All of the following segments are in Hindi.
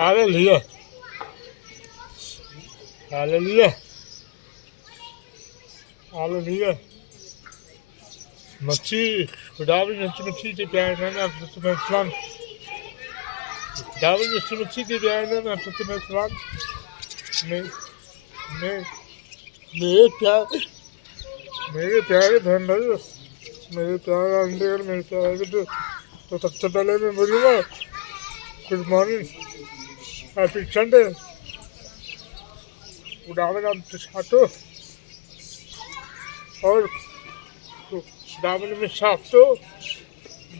Hallelujah. Hallelujah. Hallelujah. मच्छी खुदावन यीशु मसीह के प्यारे नाम में आपको तुम्हें सलाम। खुदावन यीशु मसीह के प्यारे नाम में आपको तुम्हें सलाम। मैं मेरे प्यारे बहन भाई, मेरे प्यारे अंडे, मेरे प्यारे बेटे, तो सबसे पहले मैं बोलूँगा गुड मॉर्निंग, हैप्पी संडे। खुदावन आपके साथ हो और खुदावन में साथ हो,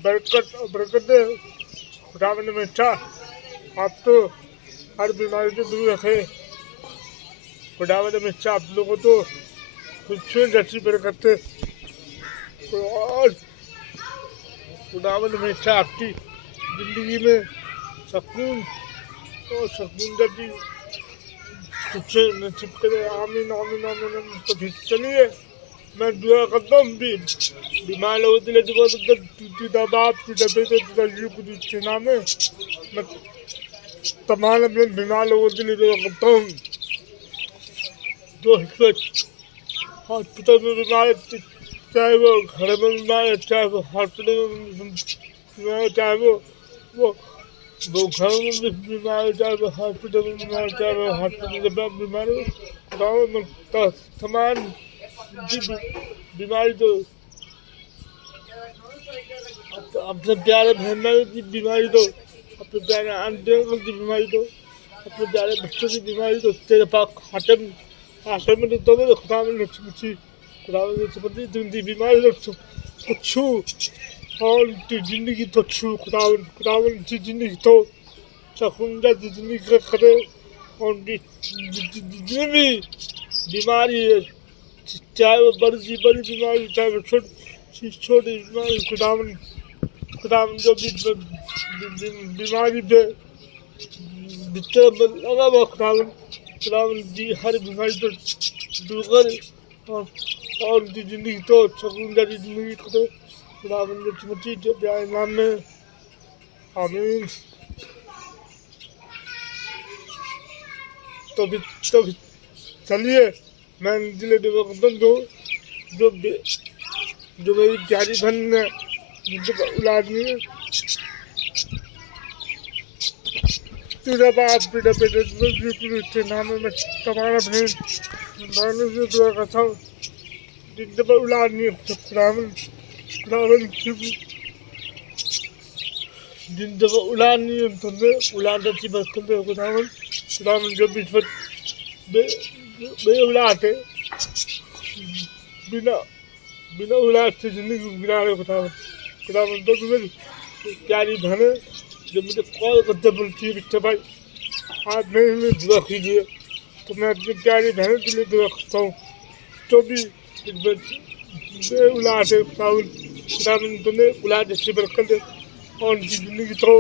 बरकत दे। खुदावन में चाह आप तो हर बीमारी से दूर रखे। खुदावन में चाह आप लोगों को खुश जैसी बरकत दे और खुदावन में चाह आपकी जिंदगी में सुकून और सुकून जैसी कुछ नसीब करे। आमीन आमीन आमीन। तो चलिए मैं दुआ करता हूँ। बीमार लोगों के लिए दुआ करता हूँ। बाप के नाम में मैं तमाम अपने बीमार लोगों के लिए दुआ करता हूँ। जो हॉस्पिटल में बीमार है, चाहे वो घर में बीमार है, चाहे वो हॉस्पिटल में बीमार है, चाहे वो घर में बीमार है, चाहे वो हॉस्पिटल में बीमार है, चाहे वो हॉस्पिटल में बीमार है, गाँव में तमाम बीमारी तो अपने प्यारे बहन की बीमारी तो, अपने प्यारे आंटी अंकल की बीमारी तो, अपने प्यारे बच्चों की बीमारी तो तेरे पास हाथ में तो मेरे खुदा में मच्छी खुदा में तुमकी बीमारी तो छू और जिंदगी तो छू। खुदा की जिंदगी तो सकुंजा की जिंदगी करे और जितनी भी बीमारी है, चाहे वो बड़ी बीमारी, चाहे वो छोटी बीमारी, खुदावन जो भी बीमारी पे लगा हुआ खुदावन जी हर बीमारी तो दूर करे और उनकी जिंदगी तो सुकून जैसी जिंदगी करे। खुदावन मसीह के प्यारे नाम में आमीन। तो चलिए मैं दिले दुआ करता हूँ जो मेरी प्यारी बहन है जिनके औलाद नहीं है, तेरा बाप बेटा के नाम में मैं तमाम अपने बहनों से दुआ करता हूँ जिनके पर औलाद नहीं है। जिनके पर औलाद नहीं है तुमने औलाद अच्छी बरकत दे। खुदावन जो भी औलाद है, बिना औलाद से जिंदगी गुजरा रहे खुदावन तो मेरी प्यारी बहन है जो मुझे कॉल करते बोलती है बच्चे भाई आप मेरे लिए दुआ कीजिए। तो मैं अपनी प्यारी बहन के लिए दुआ करता हूँ जो भी औलाद है। खुदावन तुम्हें औलाद अच्छी बरकत दे और उनकी जिंदगी तो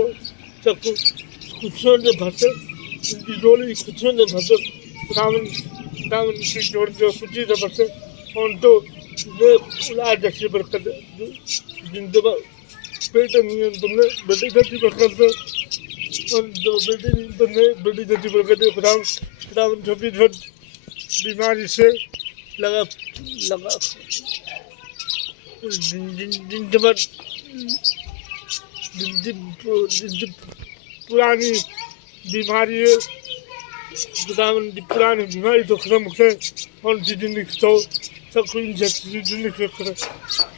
सब खुशियों से भरते, उनकी जोड़ी खुशियों से भरते। खुदावन की जोड़ी जो खुशी से भरते और तो औलाद अच्छी बरकत दे। जिनके पास बेटे नहीं है तुमने बेटी जैसी बरकत दे और जो बेटी नहीं तुमने बेटी जैसी बरकत दे। खुदावन जो भी बीमारी से लगा जिनके पास पुरानी बीमारी है, खुदावन की पुरानी बीमारी तो खत्म करे और उनकी जिंदगी तो सब कुछ जिंदगी करे।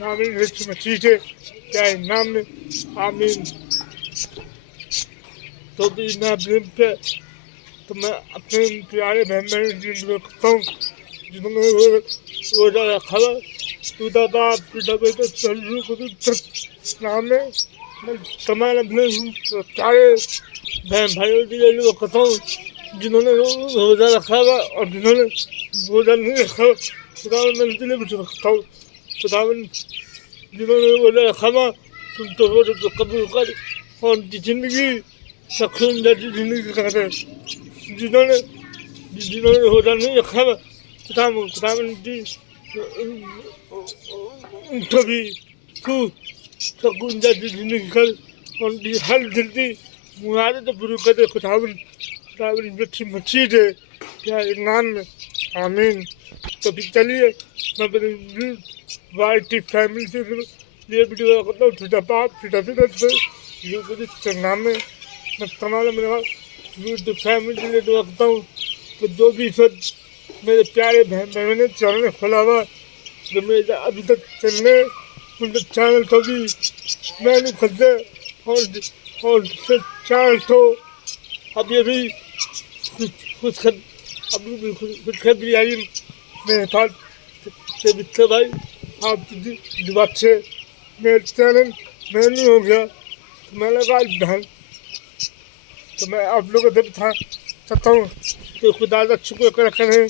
आमीन यीशु मसीह के प्यारे नाम में आमीन। तो भी मैं अपने प्यारे बहन करता हूँ जिन्होंने रोजा रखा हुआ खुदा बाप खुदा बेटा नाम में मैं तमाम अपने प्यारे बहन भाइयों के लिए करता हूँ जिन्होंने रोजा रखा हुआ और जिन्होंने रोजा नहीं रखा। खुदावन मैं दिल में रखता हूँ। खुदावन जिन्होंने रोजा रखा हुआ तुम तो रोजा तो कबूल कर और उनकी जिंदगी सुकून जैसी जिंदगी करे। जिन्होंने रोजा नहीं रखा हुआ खुदावन की कभी सुकून जैसी जिंदगी कर और उनकी हर जल्दी मुरादें तो पूरी कर दे खुदावन। खुदावन मीठी मछली दे क्या नाम में आमीन। तो फिर चलिए मैं अपनी वाइटी फैमिली से लिए वीडियो करता हूँ छोटा बाप छोटा पिता से ये मुझे चंगा में मैं तमाम मेरे यूट्यूब फैमिली लिए रखता हूँ। तो जो भी सब मेरे प्यारे बहन बहनों ने चैनल खोला हुआ जो मेरे अभी तक चलने उनके चैनल तो भी मैंने खरीदे और चैनल तो अभी अभी खुशखबरी आई मेरे पास से मित्र भाई आप बात से मेरे चैनल मैं नहीं हो गया तो मैं लगा बहन तो मैं आप लोगों से बता सकता हूँ कि खुदा का शुक्र करें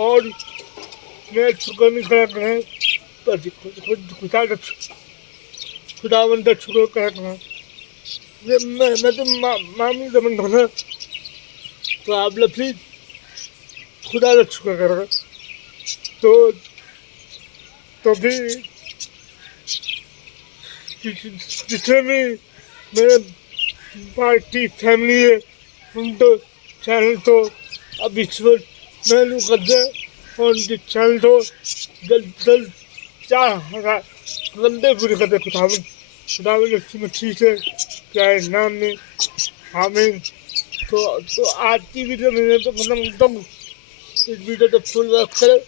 और मैं शुक्र नहीं करें पर खुदावन का शुक्र करें। मैं तो मामी जमन होना तो आप लोग प्लीज खुदा का शुक्र करें। तो भी जितने भी मेरे पार्टी फैमिली है उनको चैनल तो अब इस वक्त मैंने कर दे और उनके चैनल तो जल्द 4,000 गंदे पूरे कर दे खुदावन मछली से क्या नाम में आमीन। तो आज की वीडियो में तो खत्म करता हूँ। इस वीडियो को फुल वॉच करें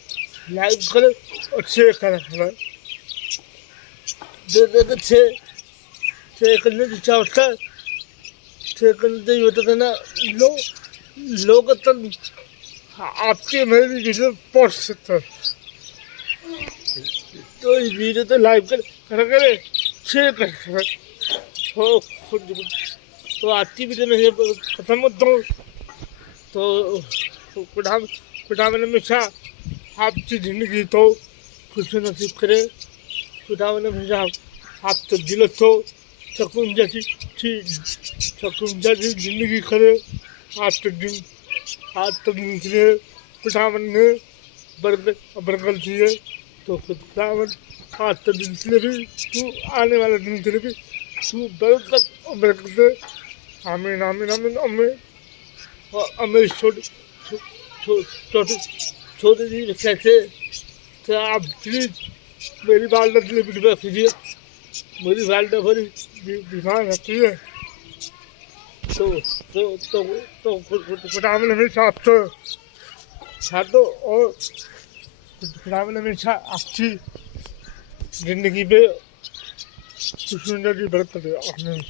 लाइक करें और शेयर करें। देखो छः करने की इच्छा होता है छः करने से होता था ना लोग तक आपके मेरे वीडियो पहुँच सकता है। तो इस वीडियो तो लाइक करें शेयर करें तो आज की वीडियो में खत्म होता हूँ। तो खुदावन हमेशा आपकी ज़िंदगी तो खुश नसीब करे। खुदावन हमेशा आप तो दिल तो सुकून जैसी ज़िंदगी करे। आज तक दिन के लिए खुदावन ने बरकत दी है। तो खुदावन आज तक दिन के लिए भी तू आने वाले दिन के लिए भी तू बरकत और बरकत दे आमीन आमीन आमीन आमीन। और हमें छोटी जी कैसे तो आप प्लीज़ मेरी वालदा के लिए वीडियो कीजिए। मेरी वालदा बड़ी बीमार रहती है तो खुदावन हमेशा आपको साथ दो और खुदावन हमेशा आपकी ज़िंदगी पे सुंदर की बरकत दे आमीन।